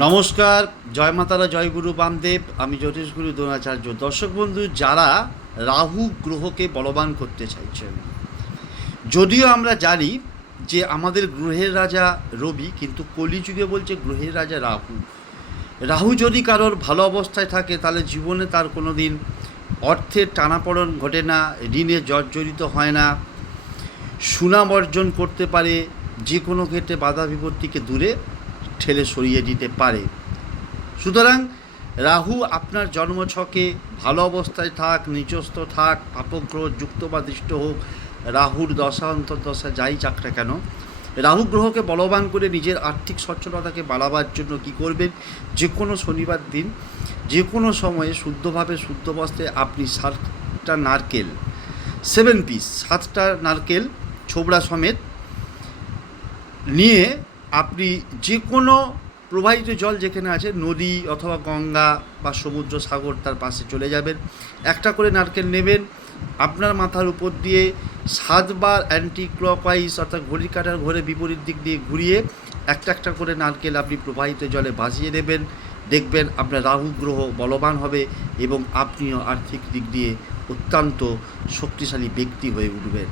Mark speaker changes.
Speaker 1: নমস্কার, জয় মাতারা, জয় গুরু বামদেব। আমি জ্যোতিষ গুরু দ্রোণাচার্য। দর্শক বন্ধু, যারা রাহু গ্রহকে বলবান করতে চাইছেন, যদিও আমরা জানি যে আমাদের গ্রহের রাজা রবি, কিন্তু কলিযুগে বলছে গ্রহের রাজা রাহু। রাহু যদি কারোর ভালো অবস্থায় থাকে, তাহলে জীবনে তার কোনো দিন অর্থের টানাপড়ন ঘটে না, ঋণে জর্জরিত হয় না, সুনাম অর্জন করতে পারে, যে কোনো ক্ষেত্রে বাধা বিপত্তিকে দূরে ঠেলে সরিয়ে দিতে পারে। সুতরাং রাহু আপনার জন্মছকে ভালো অবস্থায় থাক, নিচস্থ থাক, পাপগ্রহ, যুক্ত বা দৃষ্ট হোক, রাহুর দশা, অন্তর্দশা, যাই যাক না কেন, রাহু গ্রহকে বলবান করে নিজের আর্থিক সচ্ছলতাকে বাড়াবার জন্য কি করবেন? যে কোনো শনিবার দিন যে কোনো সময়ে শুদ্ধভাবে শুদ্ধ বস্ত্রে আপনি সাতটা নারকেল সেভেন পিস সাতটা নারকেল, ছোবড়া সমেত নিয়ে আপনি যে কোনো প্রবাহিত জল যেখানে আছে, নদী অথবা গঙ্গা বা সমুদ্র, সাগর তার পাশে চলে যাবেন। একটা করে নারকেল নেবেন। আপনার মাথার উপর দিয়ে সাতবার অ্যান্টি ক্লকওয়াইজ অর্থাৎ ঘড়ির কাঁটার ঘরে বিপরীত দিক দিয়ে ঘুরিয়ে একটা একটা করে নারকেল আপনি প্রবাহিত জলে ভাসিয়ে দেবেন। দেখবেন আপনার রাহু গ্রহ বলবান হবে এবং আপনিও আর্থিক দিক দিয়ে অত্যন্ত শক্তিশালী ব্যক্তি হয়ে উঠবেন।